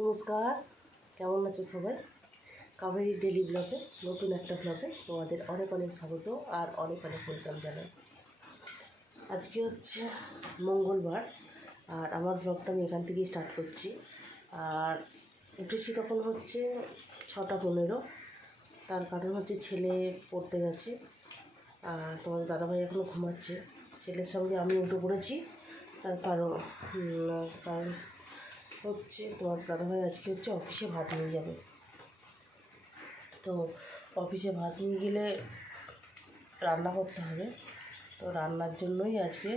নমস্কার, কেমন আছো সবাই? কাবেরী ডেলি ব্লগে নতুন একটা ব্লগে তোমাদের অনেক অনেক স্বাগত আর অনেক অনেক ওয়েলকাম জানাই। আজকে হচ্ছে মঙ্গলবার আর আমার ব্লগটা আমি এখান থেকেই স্টার্ট করছি। আর উঠেছি তখন হচ্ছে 6:15। তার কারণ হচ্ছে ছেলে পড়তে গেছে আর তোমাদের দাদাভাই এখনও ঘুমাচ্ছে। ছেলের সঙ্গে আমি উঠে পড়েছি। তার কারণ হচ্ছে তোমার দাদাভাই আজকে হচ্ছে অফিসে ভাত নিয়ে যাবে। তো অফিসে ভাত নিয়ে গেলে রান্না করতে হবে, তো রান্নার জন্যই আজকে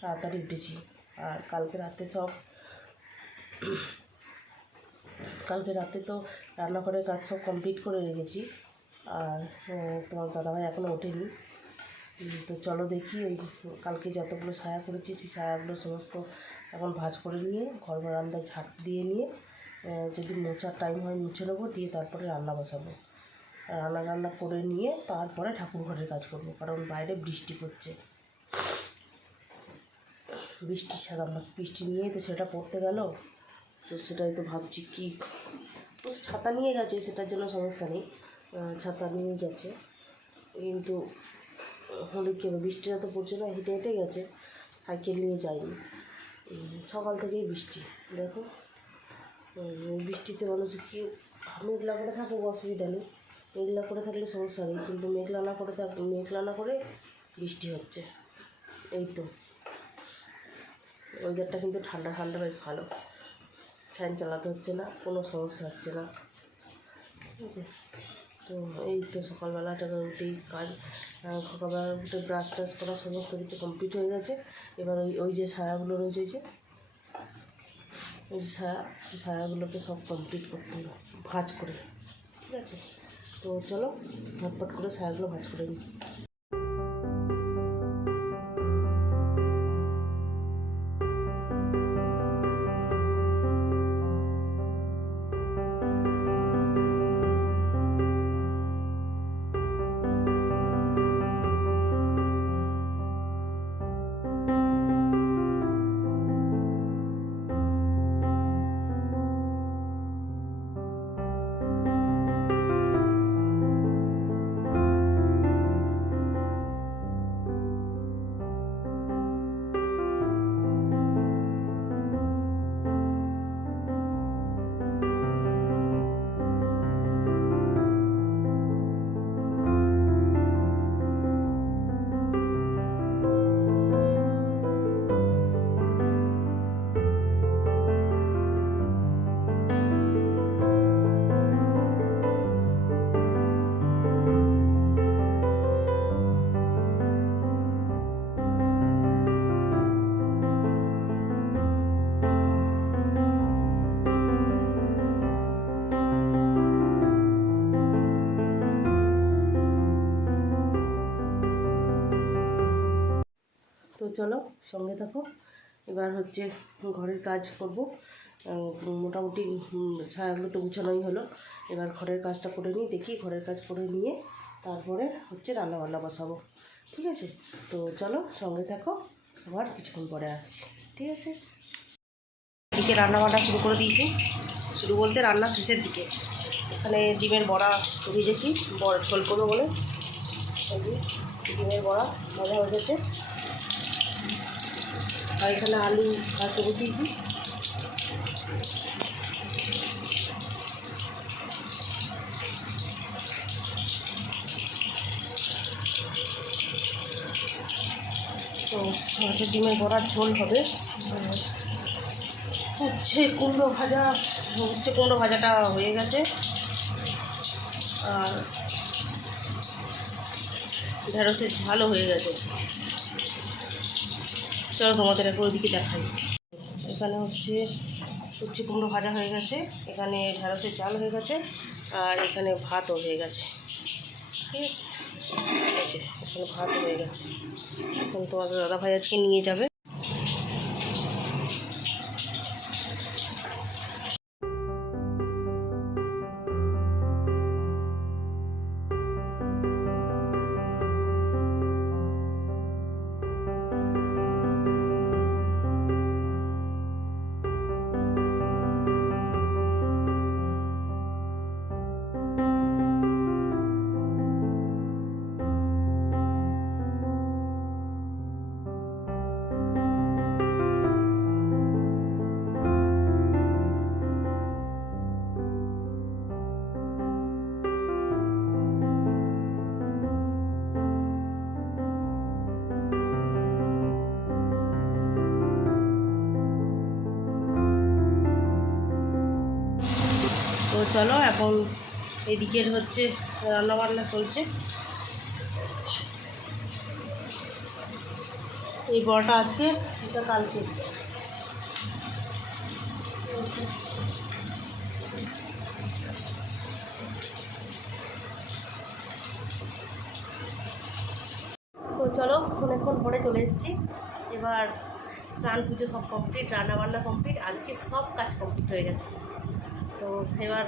তাড়াতাড়ি উঠেছি। আর কালকে রাতে তো রান্নাঘরের কাজ সব কমপ্লিট করে রেখেছি। আর তোমার দাদাভাই এখনও ওঠেনি। তো চলো দেখি ওই কালকে যতগুলো সায়া করেছি সেই সায়াগুলো সমস্ত এখন ভাঁজ করে নিয়ে ঘর বারান্দায় ঝাঁট দিয়ে নিয়ে যদি মোছার টাইম হয় মুছে নেবো, দিয়ে তারপরে রান্না বসাবো। রান্না করে নিয়ে তারপরে ঠাকুর ঘরের কাজ করবো, কারণ বাইরে বৃষ্টি পড়ছে। বৃষ্টির সাথে বৃষ্টি নিয়েই তো সেটা পড়তে গেল, তো সেটাই তো ভাবছি কি। তো ছাতা নিয়ে গেছে, সেটার জন্য সমস্যা নেই, ছাতা নিয়ে গেছে। কিন্তু হলে কি হবে, বৃষ্টিটা তো পড়ছে না, হেঁটে হেঁটে গেছে, সাইকেল নিয়ে যায়নি। সকাল থেকেই বৃষ্টি দেখো। বৃষ্টিতে মানুষ কি মেঘলা করে থাকুক অসুবিধা নেই, মেঘলা করে থাকলে সমস্যা নেই, কিন্তু মেঘলা না করে বৃষ্টি হচ্ছে। এই তো ওয়েদারটা কিন্তু ঠান্ডা ঠান্ডা বেশ ভালো, ফ্যান চালাতে হচ্ছে না, কোনো সমস্যা হচ্ছে না। ঠিক আছে, তো এই তো সকালবেলাটা উঠেই কাজ, সকালবেলা উঠে ব্রাশ ট্রাশ করা সমস্ত কিছু কমপ্লিট হয়ে গেছে। এবার ওই যে সায়াগুলো রয়েছে, ওই যে সায়াগুলোকে সব কমপ্লিট করতে হবে ভাঁজ করে। ঠিক আছে, তো চলো ঝটপট করে সায়াগুলো ভাঁজ করে নিই। তো চলো সঙ্গে থাকো, এবার হচ্ছে ঘরের কাজ করব। মোটামুটি ছায়াগুলো তো গুছানোই হলো, এবার ঘরের কাজটা করে নিই। দেখি ঘরের কাজ করে নিয়ে তারপরে হচ্ছে রান্নাবান্না বসাবো। ঠিক আছে, তো চলো সঙ্গে থাকো, আবার কিছুক্ষণ পরে আসছি। ঠিক আছে, এদিকে রান্নাবান্না শুরু করে দিয়েছি, শুরু বলতে রান্না শেষের দিকে। এখানে ডিমের বড়া ভেজেছি, ঝোল করবো বলে। ডিমের বড়া ভাজা হয়ে গেছে, আর এখানে আলু ভাজতে বসিয়েছি। তো মাছের ডিমের বড়ার ঝোল হবে। কুমড়ো ভাজাটা হয়ে গেছে, আর ঢেঁড়সের ঝালও হয়ে গেছে। চলো তোমাদের এখন ওইদিকে দেখাই। এখানে হচ্ছে কুমড়ো ভাজা হয়ে গেছে, এখানে ঢেঁড়সের ঝাল হয়ে গেছে, আর এখানে ভাতও হয়ে গেছে। ঠিক আছে, এখানে ভাত হয়ে গেছে। এখন তোমাদের দাদাভাই আজকে নিয়ে যাবে। তো চলো এখন এদিকের হচ্ছে রান্নাবান্না চলছে। এই বড়টা আজকে, এটা কালকে। তো চলো অনেকক্ষণ পরে চলে এসেছি। এবার স্নান পুজো সব কমপ্লিট, রান্নাবান্না কমপ্লিট, আজকে সব কাজ কমপ্লিট হয়ে গেছে। তো এবার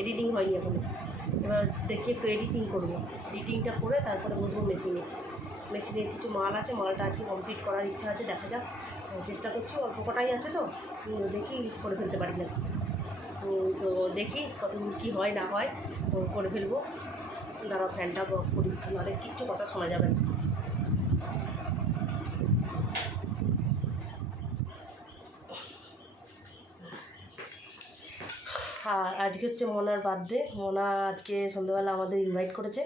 এডিটিং হয়নি এখন, এবার দেখি একটু এডিটিং করবো। এডিটিংটা করে তারপরে বসবো মেশিনের কিছু মাল আছে, মালটা আজকে কমপ্লিট করার ইচ্ছা আছে, দেখা যাক, চেষ্টা করছি। অল্প কটাই আছে তো দেখি করে ফেলতে পারি না। তো দেখি কতদূর কী হয় না হয়, করে ফেলবো। দাঁড়াও ফ্যানটা অফ করি, নাহলে কিচ্ছু কথা শোনা যাবে না। আর আজকে হচ্ছে মনার বার্থডে। মনা আজকে সন্ধ্যাবেলা আমাদের ইনভাইট করেছে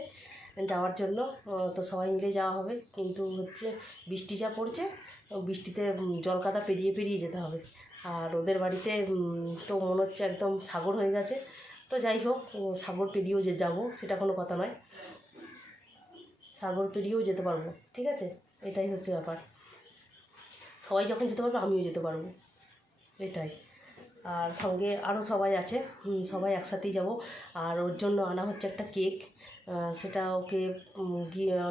যাওয়ার জন্য, তো সবাই মিলে যাওয়া হবে। কিন্তু হচ্ছে বৃষ্টি যা পড়ছে, বৃষ্টিতে জলকাদা পেরিয়ে পেরিয়ে যেতে হবে। আর ওদের বাড়িতে তো মনে হচ্ছে একদম সাগর হয়ে গেছে। তো যাই হোক, সাগর পেরিয়েও যে যাবো সেটা কোনো কথা নয়, সাগর পেরিয়েও যেতে পারবো, ঠিক আছে? এটাই হচ্ছে ব্যাপার। সবাই যখন যেতে পারবে আমিও যেতে পারবো, এটাই। আর সঙ্গে আরও সবাই আছে, সবাই একসাথেই যাব। আর ওর জন্য আনা হচ্ছে একটা কেক, সেটা ওকে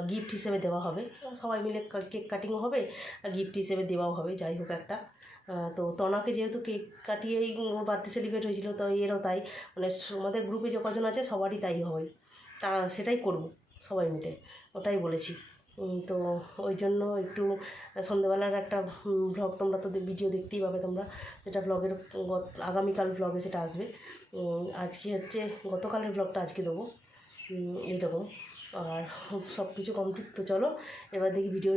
গিফট হিসেবে দেওয়া হবে। সবাই মিলে কেক কাটিংও হবে, গিফট হিসেবে দেওয়াও হবে, যাই হোক একটা। তো তনাকে যেহেতু কেক কাটিয়েই বার্থডে সেলিব্রেট হয়েছিল, তো এরও তাই, মানে আমাদের গ্রুপে যে কজন আছে সবারই তাই হয়, তা সেটাই করব সবাই মিলে, ওটাই বলেছি। তো ওই জন্য একটু সন্ধ্যেবেলার একটা ভ্লগ, তোমরা তো ভিডিও দেখতেই পাবে তোমরা, যেটা ব্লগের আগামীকাল ব্লগে সেটা আসবে। আজকে হচ্ছে গতকালের ব্লগটা আজকে দেবো, এইরকম। আর সব কিছু কমপ্লিট। তো চলো এবার দেখি ভিডিও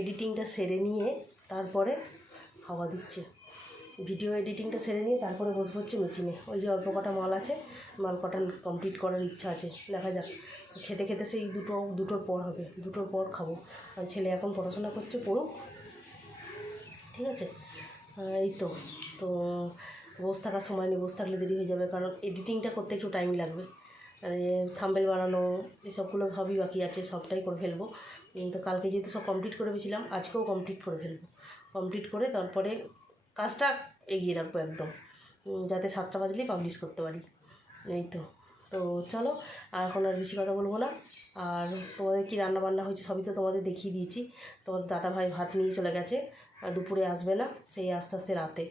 এডিটিংটা সেরে নিয়ে তারপরে হাওয়া দিচ্ছে। ভিডিও এডিটিংটা সেরে নিয়ে তারপরে বসবো হচ্ছে মেশিনে। ওই যে অল্প কটা মাল আছে, মাল কটা কমপ্লিট করার ইচ্ছা আছে, দেখা যাক। খেতে খেতে সেই দুটোর পর হবে, দুটোর পর খাবো। আর ছেলে এখন পড়াশোনা করছে, পড়ুক, ঠিক আছে? এই তো বসে থাকার সময় নেই, বসে থাকলে দেরি হয়ে যাবে, কারণ এডিটিংটা করতে একটু টাইম লাগবে। থাম্বনেল বানানো এসবগুলো সবই বাকি আছে, সবটাই করে ফেলবো। তো কালকে যেহেতু সব কমপ্লিট করে গেছিলাম, আজকেও কমপ্লিট করে ফেলবো। কমপ্লিট করে তারপরে কাজটা এগিয়ে রাখবো একদম, যাতে 7টা বাজলেই পাবলিশ করতে পারি। এই তো চলো, আর এখন আর বেশি কথা বলবো না। আর তোমাদের কী রান্নাবান্না হয়েছে সবই তো তোমাদের দেখিয়ে দিয়েছি। তোমার দাদাভাই ভাত নিয়ে চলে গেছে, দুপুরে আসবে না, সেই আস্তে আস্তে রাতে।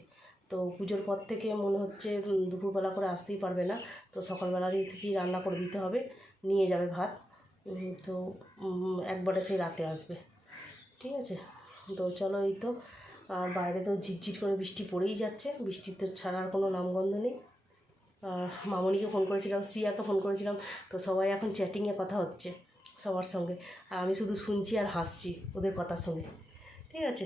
তো পুজোর পর থেকে মনে হচ্ছে দুপুরবেলা করে আসতেই পারবে না, তো সকালবেলা থেকেই রান্না করে দিতে হবে, নিয়ে যাবে ভাত। তো একবারে সেই রাতে আসবে, ঠিক আছে? তো চলো, এই তো। আর বাইরে তো ঝিরঝির করে বৃষ্টি পড়েই যাচ্ছে, বৃষ্টির তো ছাড়ার কোনো নামগন্ধ নেই। মামনিকে ফোন করেছিলাম, শ্রিয়াকে ফোন করেছিলাম, তো সবাই এখন চ্যাটিংয়ে কথা হচ্ছে সবার সঙ্গে, আর আমি শুধু শুনছি আর হাসছি ওদের কথা শুনে, ঠিক আছে?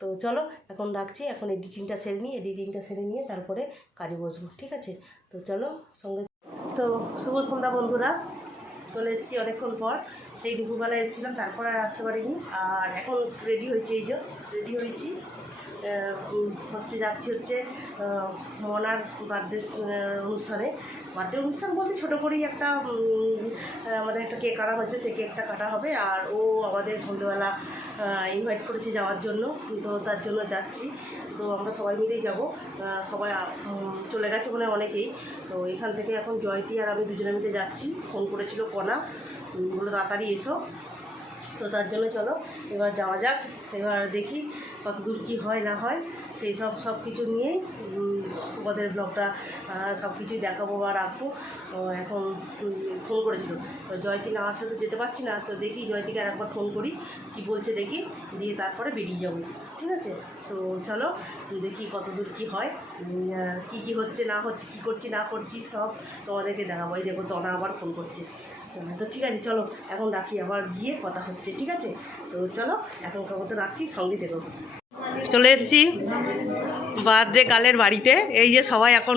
তো চলো এখন রাখছি, এখন এডিটিংটা সেরে নিয়ে তারপরে কাজে বসবো, ঠিক আছে? তো চলো সঙ্গে। তো শুভ সন্ধ্যা বন্ধুরা, চলে এসেছি অনেকক্ষণ পর। সেই দুপুরবেলা এসেছিলাম, তারপর আর আসতে পারিনি। আর এখন রেডি হয়েছি, এই যে রেডি হয়েছি, যাচ্ছি হচ্ছে মনার বার্থডে অনুষ্ঠান বলতে ছোটো করেই একটা আমাদের একটা কেক কাটা হচ্ছে, সেই কেকটা কাটা হবে। আর ও আমাদের সন্ধ্যেবেলা ইনভাইট করেছে যাওয়ার জন্য, তো তার জন্য যাচ্ছি। তো আমরা সবাই মিলেই যাব, সবাই চলে গেছে ওখানে অনেকেই। তো এখান থেকে এখন জয়তী আর আমি দুজনে মিলে যাচ্ছি। ফোন করেছিল কণা, বলে তাড়াতাড়ি এসো। তো তার জন্য চলো এবার যাওয়া যাক। এবার দেখি কত দূর কী হয় না হয়, সেই সব কিছু নিয়েই তোমাদের ব্লগটা সব কিছুই দেখাবো বা রাখবো। এখন ফোন করেছিল, তো জয়তী না আমার সাথে যেতে পারছি না, তো দেখি জয়তীকে আর একবার ফোন করি, কি বলছে দেখি, দিয়ে তারপরে বেরিয়ে যাবো, ঠিক আছে? তো চলো দেখি কত দূর কী হয়, কী হচ্ছে না হচ্ছে, কী করছি না করছি সব তোমাদেরকে দেখাবো। এই দেখো তনা আবার ফোন করছে। তো ঠিক আছে, চলো এখন রাখি, আবার গিয়ে কথা হচ্ছে, ঠিক আছে? তো চলো এখনকার মতো রাখছি, সঙ্গে দেখো। চলে এসেছি বার্থডে গার্লের বাড়িতে। এই যে সবাই এখন,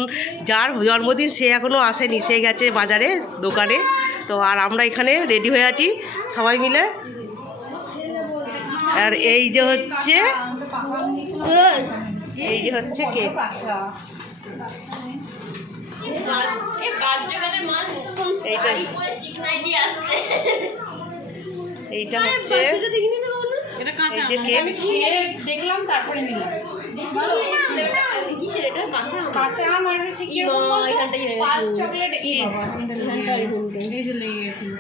যার জন্মদিন সে এখনও আসেনি, সে গেছে বাজারে দোকানে। তো আর আমরা এখানে রেডি হয়ে আছি সবাই মিলে। আর এই যে হচ্ছে কেক, এইটা হচ্ছে দেখলাম তারপরে নিলাম। কাঁচা আম আর হচ্ছে কি পাঁচ চকলেট এই যে লেগে গেছিল।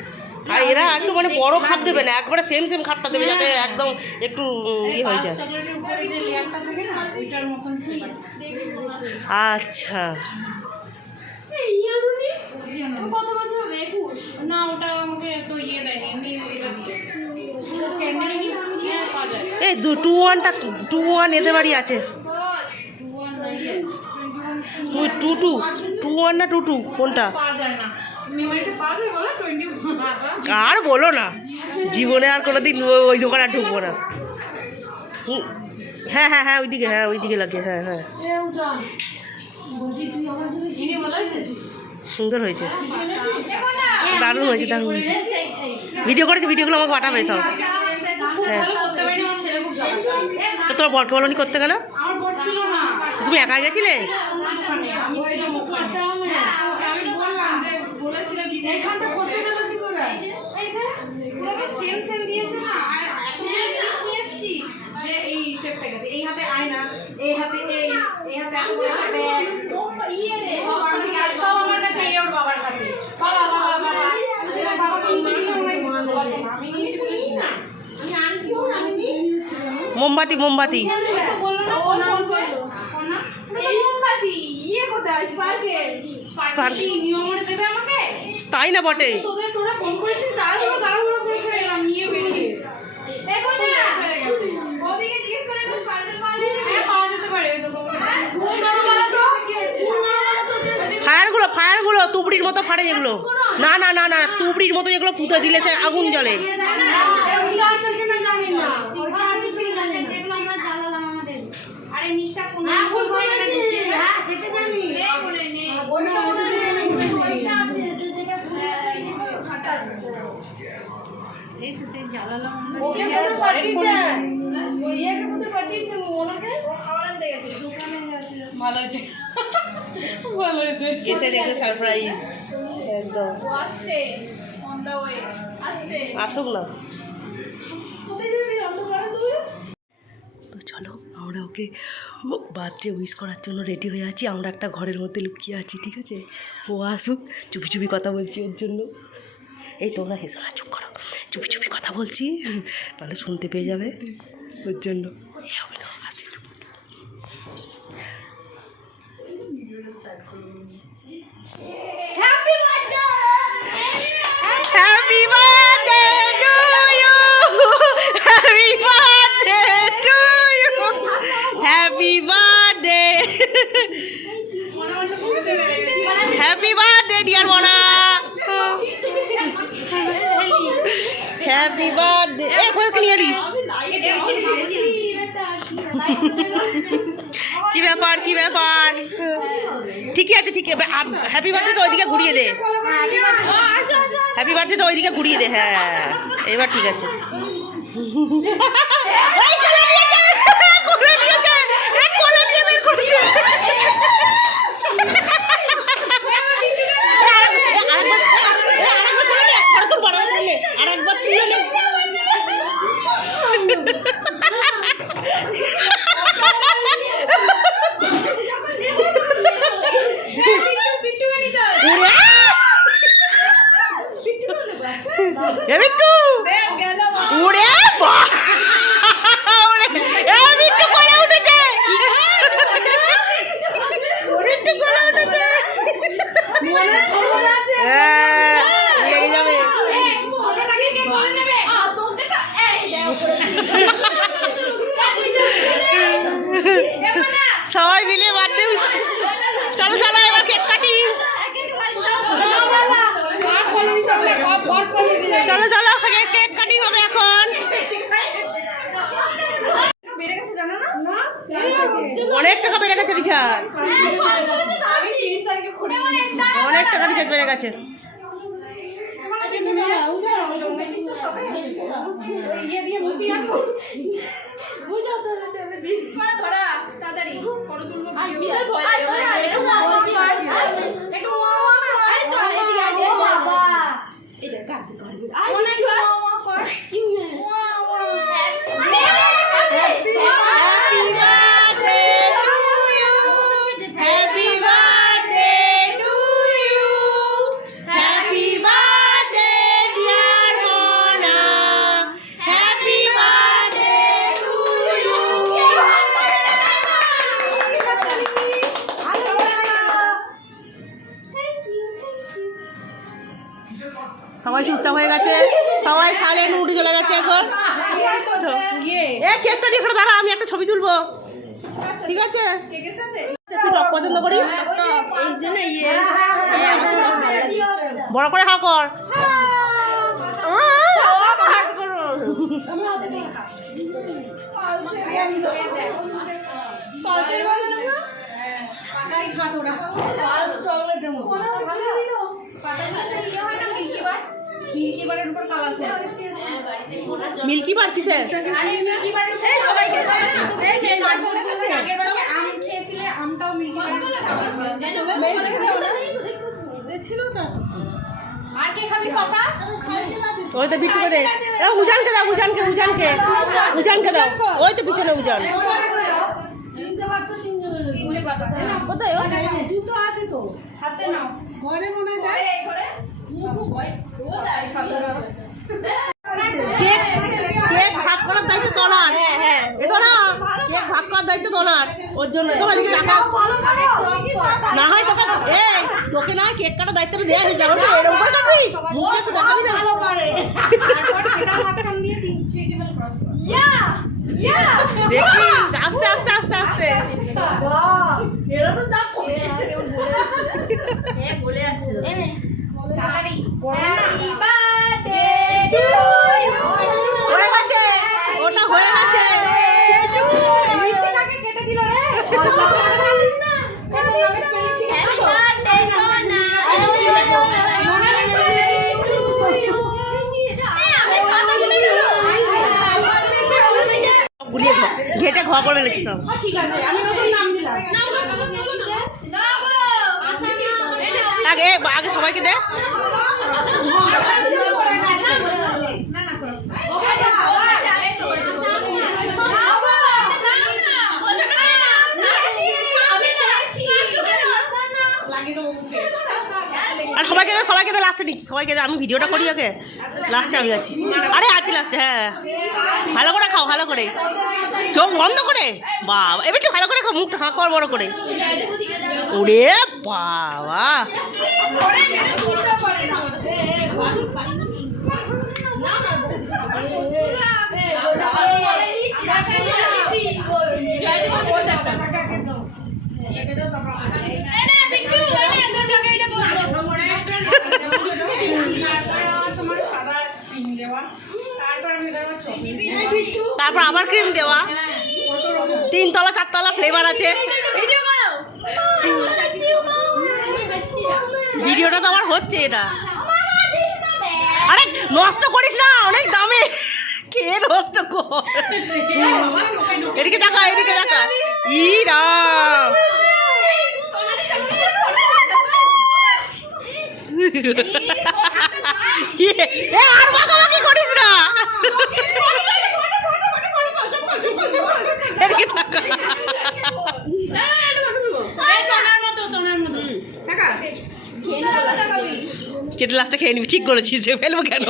আর এরা একটু মানে বড় খাপ দেবে না, একবারে সেম সেম খাপটা দেবে যাতে একদম একটু ইয়ে হয়ে যায়। আচ্ছা না ওটা আমাকে তো ইয়ে দেয়নি, এই 2-1টা 2-1 এদের বাড়ি আছে। 2-1 না 2-2 কোনটা? আর বলো না, জীবনে আর কোনোদিন ওই দোকানে আর ঢুকবো না। হ্যাঁ হ্যাঁ হ্যাঁ ওইদিকে, হ্যাঁ ওইদিকে লাগে, হ্যাঁ হ্যাঁ সুন্দর হয়েছে, দারুণ হয়েছে, দারুণ হয়েছে। ভিডিও করেছে, ভিডিওগুলো আমাকে পাঠাবে সব। হ্যাঁ তো তোমার বরকে বলনি করতে গেল? তুমি একা গেছিলে? মোমবাতি মোমবাতি তাই না বটে। ফায়ারগুলো তুবড়ির মতো ফাড়ে যেগুলো, না না না না তুবড়ির মতো যেগুলো পুঁতে দিলে সে আগুন জ্বলে। ভালো হয়েছে, ভালো হয়েছে, এসে দেখে সারপ্রাইজ একদম। আসুক না তো চলো, আমরা ওকে বার্থডে উইশ করার জন্য রেডি হয়ে আছি। আমরা একটা ঘরের মধ্যে লুকিয়ে আছি, ঠিক আছে? ও আসুক, চুপি চুপি কথা বলছি ওর জন্য। এই তোমরা হেসো না, চুপ করো, চুপি চুপি কথা বলছি, তাহলে শুনতে পেয়ে যাবে ওর জন্য। Happy birthday to you. Happy birthday to you. Happy birthday. Happy birthday dear Mona. Happy birthday. Eh koi clearly. কি ব্যাপার কি ব্যাপার? ঠিকই আছে, ঠিক আছে। হ্যাপি বার্থডে তো ওইদিকে ঘুরিয়ে দে, হ্যাপি বার্থডে তো ওইদিকে ঘুরিয়ে দে। হ্যাঁ এবার ঠিক আছে। সবাই মিলে বার্থডে চলো চলো এবার কেক কাটি। চলো চলো কেক কাটি হবে এখন। অনেক টাকা বেড়ে গেছে রিচার্জ, অনেক টাকা রিচার্জ বেড়ে গেছে। চুপচাপ হয়ে গেছে, সবাই সাইলেন্ট উঠে চলে গেছে এখন। এ কেকটা নিয়ে দাঁড়া, আমি একটা ছবি তুলবো, ঠিক আছে? তুই টক পছন্দ করিস? বড় করে হাঁ কর। মিল্কি বার কিসের? ওই তো বিট্টুকে দে, উজানকে দাও, উজানকে দাও, ওই তো পিছনে উজান। কোথায় জুতো আছে তো হাতে নাও, ঘরে মনে হয় কেক ভাগ করার দায়িত্ব তোলার। এ তো না, কেক ভাগ করার দায়িত্ব তোলার, ওর জন্য তোলা দিকে টাকা না হয় তোকে, এই তোকে না কেক কাটার দায়িত্বটা দেওয়া হয়েছে, এরকম করে কাটবি, মুখে একটু দেখাবি না। দেখি আস্তে আস্তে আস্তে আস্তে হয়ে গেছে, ওটা হয়ে গেছে। ঘেটে ঘ করে রেখেছি সব। আগে সবাইকে দে। আর সবাইকে দে লাস্টে দিচ্ছি, সবাইকে দে। আমি ভিডিওটা করি আগে, লাস্টে আমি আছি। আরে আছি লাস্টে, হ্যাঁ। ভালো করে খাও, ভালো করে, চোখ বন্ধ করে। বাবা এবার একটু ভালো করে খাও, মুখটা হাঁ কর বড় করে। ওরে বাবা, তারপর আবার ক্রিম দেওয়া, 3 তলা 4 তলা ফ্লেভার আছে। ভিডিওটা তো আমার হচ্ছে এটা। আরে নষ্ট করিস না, অনেক দামে, কে নষ্ট কর। এদিকে দেখা, এদিকে দেখা। ই রাম, আর মাখামাখি করিস না। এদিকে দেখা, কেটে লাস্টে খেয়ে নিবি, ঠিক করেছিস, ফেলবো কেন?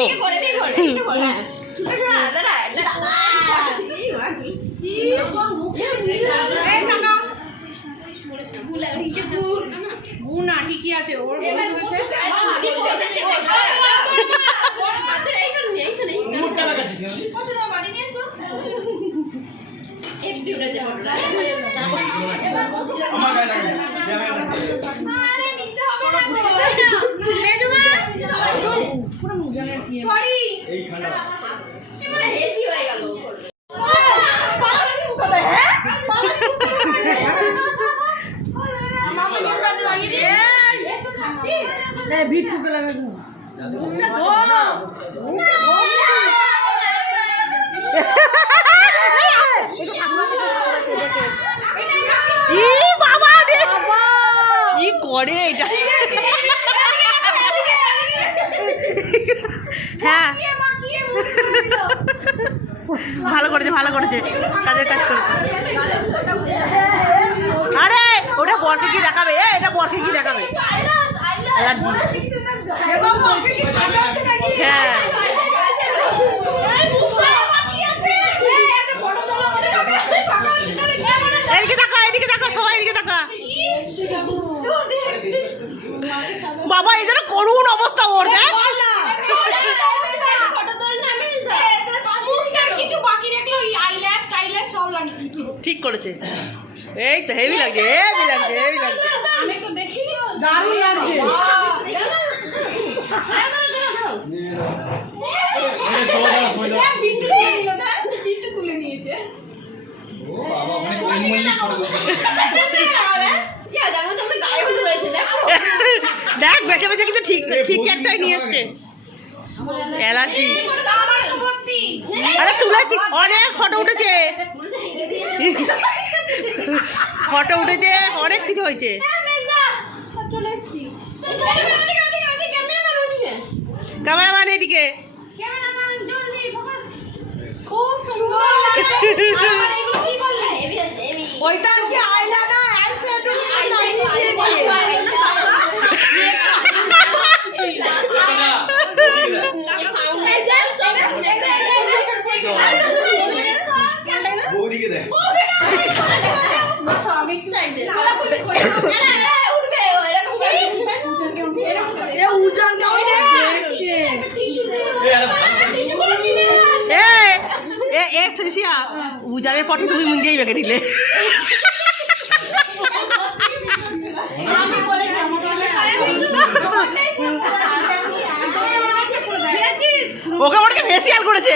ঠিকই আছে, ওর ভিড় লাগে। কি করে এটা? হ্যাঁ ভালো করেছে, ভালো করেছে, কাজের কাজ করেছে। আরে ওটা বরকে কি দেখাবে? এটা বরকে কি দেখাবে? হ্যাঁ এদিকে দেখা, এদিকে দেখা, সবাই এদিকে দেখা। বাবা এই যেন করুণ অবস্থা ওর, দেখ। করেছে। এই তো হেভি লাগছে, হেভি লাগছে, হেভি লাগছে। আমি একটু দেখি দারুণ লাগছে। বিট্টু তুলে নিয়েছে। দেখ বেঁচে বেঁচে কিন্তু ঠিক ঠিক একটাই নিয়ে এসছে এলাচি। আরে তুলেছি, অনেক ফটো উঠেছে, ফটো উঠেছে, অনেক কিছু হয়েছে। ক্যামেরাম্যান এদিকে। ওইটা কি আইলাইনার আইশ্যাডো বৌদিকে দেখ উজানের পথে তুমি মুঞ্জেই বেঁকে দিলে। ওকে মনে ফেসিয়াল করেছে।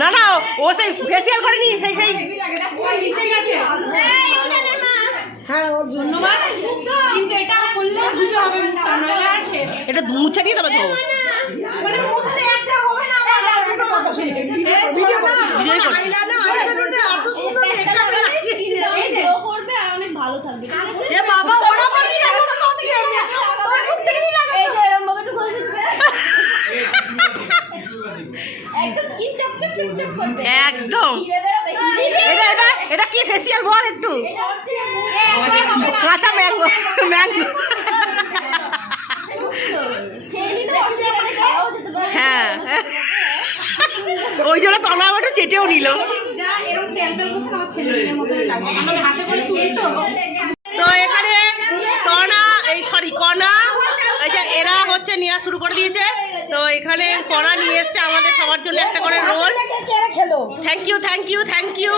না না ও সেই ফেসিয়াল করেনি, সেই সেই হ্যাঁ ওর ধন্যবাদ। কিন্তু এটা করলে ধুতে হবে, এটা মুছে নিয়ে দেবে তো। মানে মুছতে একটা হবে না, আমার একটা কথা শুনে ভিডিও করবে আর অনেক ভালো থাকবে। এ বাবা ওরা আবার কি অবস্থা হচ্ছে? এই যে এরকম ভাবে একটু করে দিবে, একদম স্কিন চকচক চকচক করবে একদম। হিরে বেরোবে। এটা এটা এটা কি ফেসিয়াল বল একটু? এটা হচ্ছে কাঁচা ম্যাঙ্গো ম্যাঙ্গো। খেয়ে নিলে অসুবিধা নেই, খাওয়াও যেতে পারে। হ্যাঁ ওই জন্য তনা একটু চেটেও নিল। যা এরকম তেল তেল করছে আমার ছেলের মতই লাগে, আমি হাতে করে তুলি তো। তো এখানে তনা এই সরি কনা আচ্ছা এরা হচ্ছে নেওয়া শুরু করে দিয়েছে। তো এখানে কনা নিয়ে এসছে আমাদের সবার জন্য একটা করে roll. Thank you thank you thank you.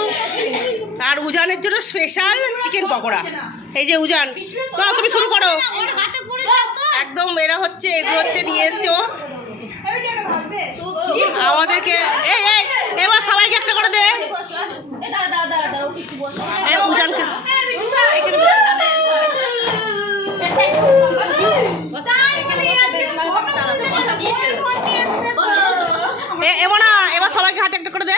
আর উজানের জন্য স্পেশাল চিকেন পকোড়া। এই যে উজান তুমি শুরু করো একদম। এরা হচ্ছে এগুলো হচ্ছে নিয়ে এসছে ও আমাদেরকে। এই এই এবার সবাইকে একটা করে দে। উজানকে এবার না এবার সবাইকে হাতে একটা করে দে।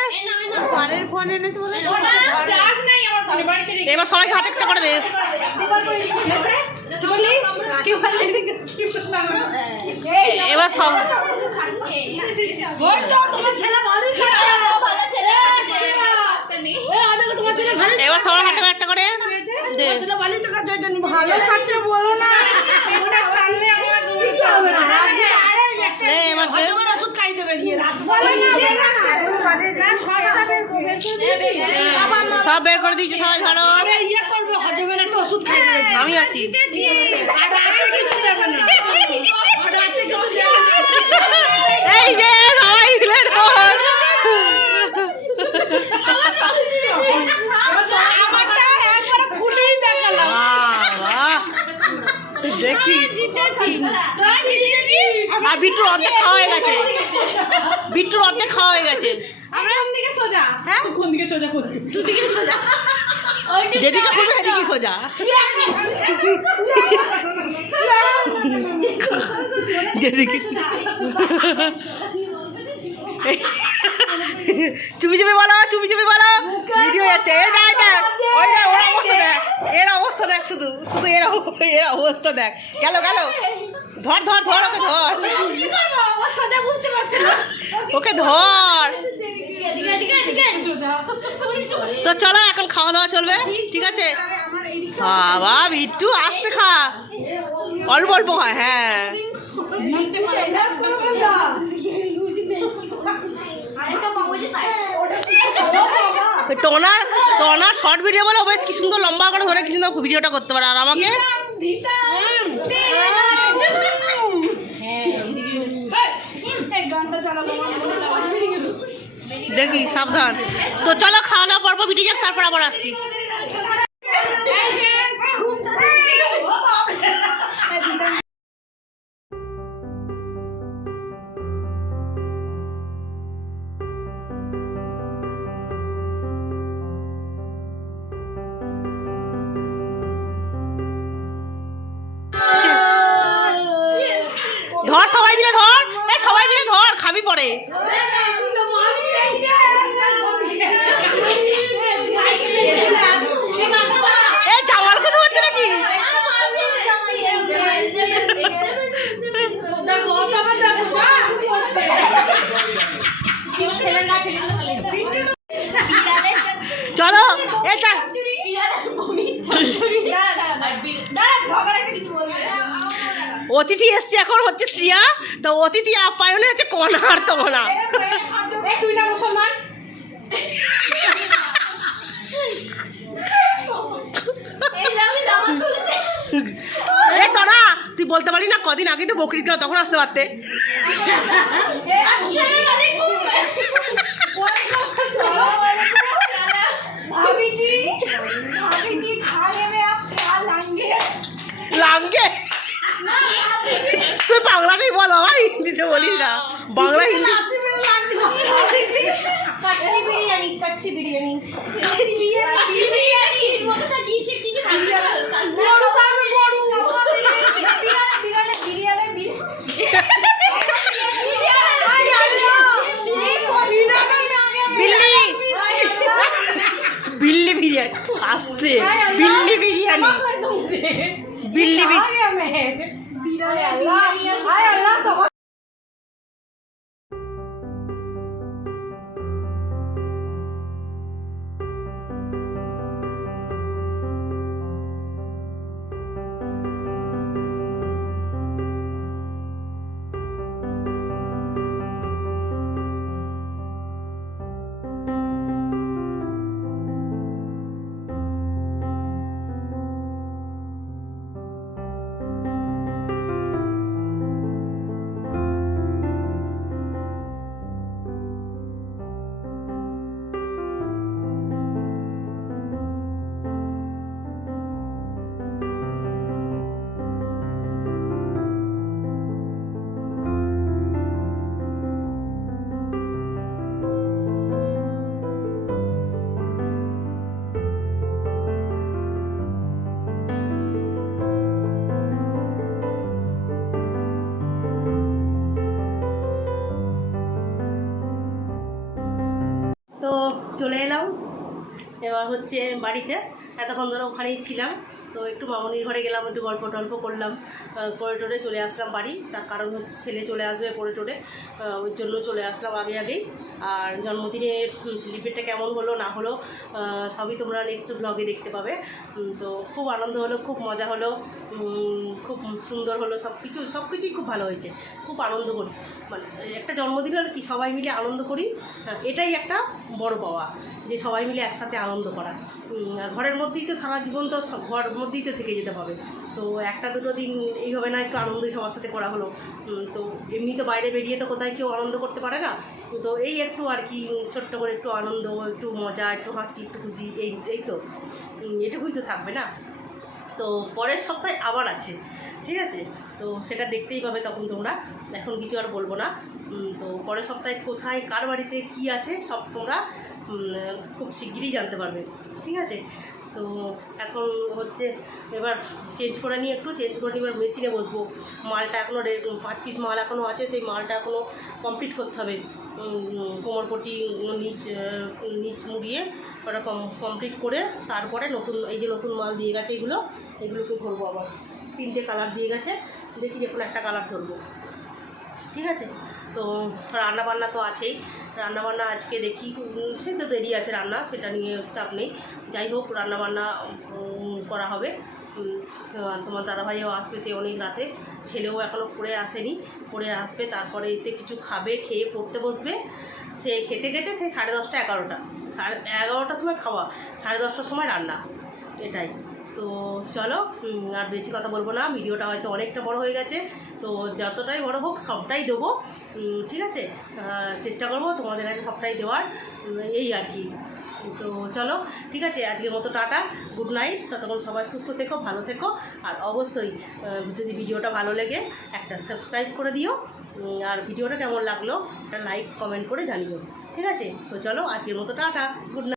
এবার সবাইকে হাতে একটা করে দে। এবার সব এবার সবার হাতে একটা করে দে। ওষুধ খাই দেবে সব বের করে দিয়েছে সবাই ধরো। আমি আছি। এই যে সবাই মিলে ঢোল। দেখি আর বিট্টুর অর্ধেক খাওয়া হয়ে গেছে, বিট্টুর অর্ধেক খাওয়া হয়ে গেছে। হ্যাঁ কোন দিকে সোজা করবি? দুদিকে সোজা, যেদিকে করবে সেদিকে সোজা। যেদিকে চুপি চুপি বলো, চুপি চুপি বলো, ভিডিও যাচ্ছে। ওরা অবস্থা দেখ, এর অবস্থা দেখ, শুধু শুধু এর অবস্থা দেখ। গেল গেল, ধর ধর ধর, ওকে ধর, ওকে ধর। তো চলো এখন খাওয়া দাওয়া চলবে, ঠিক আছে? বাবা বিট্টু আস্তে খা, অল্প অল্প খা। হ্যাঁ টোনার শর্ট ভিডিও বলে বেশ কি সুন্দর লম্বা করে ধরে কি সুন্দর ভিডিওটা করতে পারে। আর আমাকে দেখি সাবধান। তো চলো খাওয়া দাওয়া পর্ব মিটে যাক, তারপর আবার আসছি। ধর সবাই মিলে ধর, এই সবাই মিলে ধর, খাবি পরে। এই জামাল কথা হচ্ছে নাকি? চলো এটা অতিথি এসছে, এখন হচ্ছে শ্রিয়া। তো অতিথি আপ্যায়নে হচ্ছে কণা আর তমনা। তুই না মুসলমান? এই কণা, তুই বলতে পারি না কদিন আগে তো বকরিদ গেল, তখন আসতে পারতে। লাঙ্গে তুই বাংলাতেই বল বাবা, হিন্দিতে বলিস না। বাংলা হিন্দি কাচ্চি বিরিয়ানি, কাচ্চি বিরিয়ানি। बिल्ली बिरयानी आस्ते बिल्ली बिरयानी बिल्ली তো চলে এলাম এবার হচ্ছে বাড়িতে। এতক্ষণ ধরে ওখানেই ছিলাম, তো একটু মামনির ঘরে গেলাম, একটু গল্প টল্প করলাম, করে টোরে চলে আসলাম বাড়ি। তার কারণ হচ্ছে ছেলে চলে আসবে করে টোরে, ওই জন্য চলে আসলাম আগেই। আর জন্মদিনের সেলিব্রেটটা কেমন হলো না হলো সবই তোমরা নেক্সট ব্লগে দেখতে পাবে। তো খুব আনন্দ হলো, খুব মজা হলো, খুব সুন্দর হলো, সব কিছুই খুব ভালো হয়েছে। খুব আনন্দ করি, মানে একটা জন্মদিন হলো কি সবাই মিলে আনন্দ করি, এটাই একটা বড় পাওয়া, যে সবাই মিলে একসাথে আনন্দ করা। ঘরের মধ্যেই তো সারা জীবন তো ঘরের মধ্যেই তো থেকে যেতে হবে, তো একটা দুটো দিন এইভাবে না একটু আনন্দই সবার সাথে করা হলো। তো এমনি তো বাইরে বেরিয়ে তো কোথায় কেউ আনন্দ করতে পারে না, তো এই একটু আর কি ছোট্ট করে একটু আনন্দ, একটু মজা, একটু হাসি, একটু খুশি, এই তো এটুকুই তো থাকবে না। তো পরের সপ্তাহে আবার আছে, ঠিক আছে, তো সেটা দেখতেই পাবে তখন তোমরা, এখন কিছু আর বলবো না। তো পরের সপ্তাহে কোথায় কার বাড়িতে কী আছে সব তোমরা খুব শিগগিরই জানতে পারবে, ঠিক আছে। তো এখন হচ্ছে এবার চেঞ্জ করে নিয়ে এবার মেশিনে বসবো। মালটা এখনও 5 পিস মাল এখনও আছে, সেই মালটা এখনও কমপ্লিট করতে হবে। কোমরপট্টি নিচ মুড়িয়ে ওটা কমপ্লিট করে তারপরে এই যে নতুন মাল দিয়ে গেছে এগুলোকে ধরবো। আবার 3টে কালার দিয়ে গেছে, দেখি যে কোনো একটা কালার ধরবো, ঠিক আছে। তো রান্নাবান্না তো আছেই, রান্নাবান্না আজকে দেখি, সে তো দেরি আছে রান্না, সেটা নিয়ে চাপ নেই। যাই হোক রান্নাবান্না করা হবে। তোমার দাদাভাইও আসবে, সে অনেক রাতে, ছেলেও এখনও পড়ে আসেনি, পড়ে আসবে, তারপরে এসে কিছু খাবে, খেয়ে পড়তে বসবে। সে খেতে সে 10:30 11টা, 11:30টার সময় খাওয়া, 10:30টার সময় রান্না, এটাই। তো চলো আর বেশি কথা বলবো না, ভিডিওটা হয়তো অনেকটা বড় হয়ে গেছে, তো যতটাই বড় হোক সবটাই দেবো, ঠিক আছে? চেষ্টা করবো তোমাদের কাছে সবটাই দেওয়ার, এই আর কি। তো চলো ঠিক আছে, আজকের মতো টাটা, গুড নাইট, ততক্ষণ সবাই সুস্থ থেকো, ভালো থেকো। আর অবশ্যই যদি ভিডিওটা ভালো লেগে একটা সাবস্ক্রাইব করে দিও, আর ভিডিওটা কেমন লাগলো একটা লাইক কমেন্ট করে জানিও, ঠিক আছে? তো চলো আজকের মতো টাটা, গুড নাইট।